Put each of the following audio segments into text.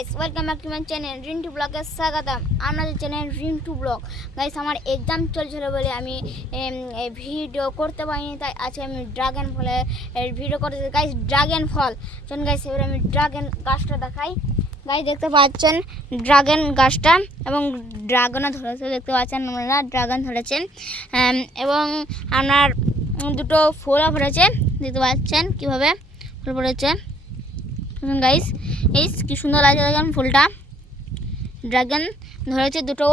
Guys, welcome back to my channel Rintu ব্লগে স্বাগতম। আপনাদের চ্যানেল রিন্টু ব্লগ। গাইস, আমার এক্সাম চলছিল বলে আমি ভিডিও করতে পারিনি, তাই আজকে আমি ড্রাগন ফলের ভিডিও করতে। গাইস, ড্রাগন ফল চলুন গাইস, এবার আমি ড্রাগন গাছটা দেখাই। গাইস, দেখতে পাচ্ছেন ড্রাগন গাছটা, এবং ড্রাগনও ধরেছে, দেখতে পাচ্ছেন আপনারা ড্রাগন ধরেছেন, এবং আপনার দুটো ফুলও ধরেছে, দেখতে পাচ্ছেন কীভাবে ফুল পড়েছে। গাইস, এই কি সুন্দর লাগছে দেখেন ফুলটা। ড্রাগন ধরেছে দুটো,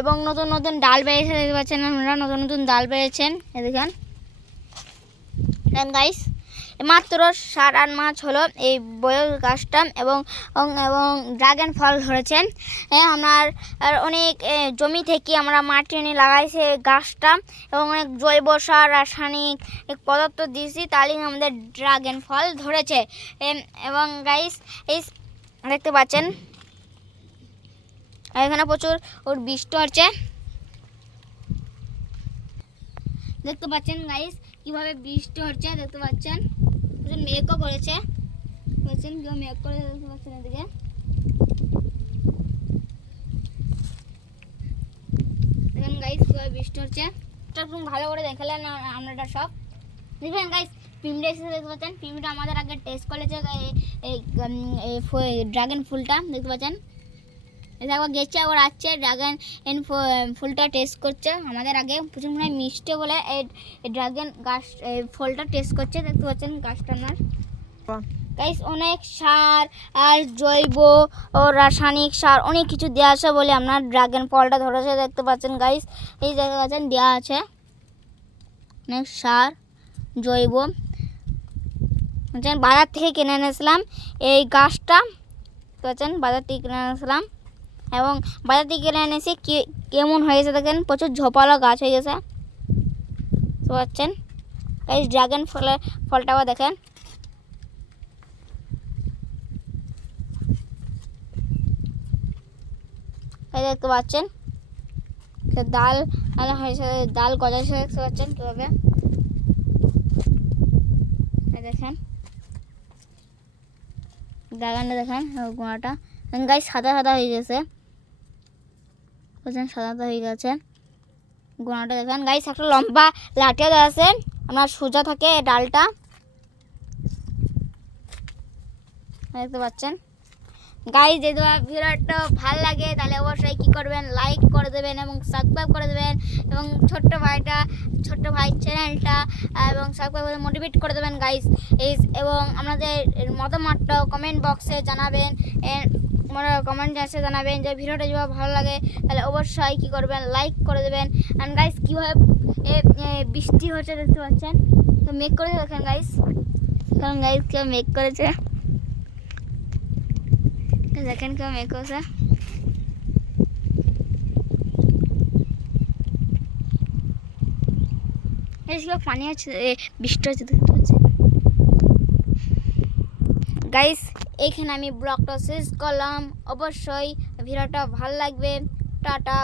এবং নতুন নতুন ডাল বেরিয়েছে, দেখতে পাচ্ছেন আপনারা নতুন নতুন ডাল বেরিয়েছেন। এই দেখেন গাইস, মাত্র 7-8 মাস হলো এই বয়স গাছটা, এবং এবং ড্রাগন ফল ধরেছেন। আপনার অনেক জমি থেকে আমরা মাটি এনে লাগাইছে গাছটা, এবং অনেক জৈব সার রাসায়নিক পদার্থ দিয়েছি, তাহলে আমাদের ড্রাগন ফল ধরেছে। এবং গাইস, এই দেখতে পাচ্ছেন এখানে প্রচুর বৃষ্টি হচ্ছে, দেখতে পাচ্ছেন গাইস কিভাবে বৃষ্টি হচ্ছে, দেখতে পাচ্ছেন প্রচুর মেঘও করেছে, দেখছেন কিভাবে মেঘ করে, দেখতে পাচ্ছেন এদিকে। দেখেন গাইস কিভাবে বৃষ্টি হচ্ছে, একটু ভালো করে দেখালেন আপনারা সব। দেখবেন গাইস, পিমড়ে এসে দেখতে পাচ্ছেন, পিমড়ে আমাদের আগে টেস্ট করেছে এই ড্রাগন ফুলটা, দেখতে পাচ্ছেন। একবার গেছে, আবার আসছে ড্রাগন ফুলটা টেস্ট করছে আমাদের আগে। প্রচুর মনে হয় মিষ্টি বলে এই ড্রাগন গাছ ফলটা টেস্ট করছে, দেখতে পাচ্ছেন গাছটা আপনার। গাইস, অনেক সার আর জৈব ও রাসায়নিক সার অনেক কিছু দেওয়া আছে বলে আপনার ড্রাগন ফলটা ধরেছে, দেখতে পাচ্ছেন গাইস। এই দেখতে পাচ্ছেন দেওয়া আছে অনেক সার জৈব। বাজার থেকে কিনে এনেছিলাম এই গাছটা, দেখতে পাচ্ছেন বাজার থেকে কিনে এনেছিলাম, এবং বাজার থেকে কিনে এনেছি কেমন হয়েছে দেখেন, প্রচুর ঝোপালো গাছ হয়ে গেছে, বুঝতে পারছেন। এই ড্রাগন ফলটাও দেখেন, এই দেখতে পাচ্ছেন ডাল হয়েছে, ডাল গজাইছে, দেখতে পাচ্ছেন কীভাবে, দেখেন ড্রাগনটা দেখেন গোড়াটা গাইস সাদা সাদা হয়ে গেছে, বুঝছেন সাদা সাদা হয়ে গেছে গোড়াটা দেখেন। গাইস, একটা লম্বা লাঠিও আছে, আপনার সোজা থাকে ডালটা, দেখতে পাচ্ছেন। গাইস, যদি ভিডিওটা ভালো লাগে তাহলে অবশ্যই কী করবেন, লাইক করে দেবেন এবং সাবস্ক্রাইব করে দেবেন, এবং ছোট্ট ভাই চ্যানেলটা এবং সাবস্ক্রাইব করে মোটিভেট করে দেবেন গাইস। এবং আপনাদের মতামতটা কমেন্ট বক্সে জানাবেন, কমেন্ট বক্সে জানাবেন যে ভিডিওটা যদি ভালো লাগে তাহলে অবশ্যই কী করবেন, লাইক করে দেবেন। অ্যান্ড গাইস, কীভাবে বৃষ্টি হচ্ছে দেখতে পাচ্ছেন, তো মেঘ করেছে দেখেন গাইস, কারণ গাইস কেউ মেঘ করেছে, দেখেন কেউ মেঘ করেছে। পানি আছে, বৃষ্টি হচ্ছে দেখতে পাচ্ছেন গাইস। এইখানে আমি ব্লগটা শেষ করলাম, অবশ্যই ভিডিওটা ভালো লাগবে। টাটা।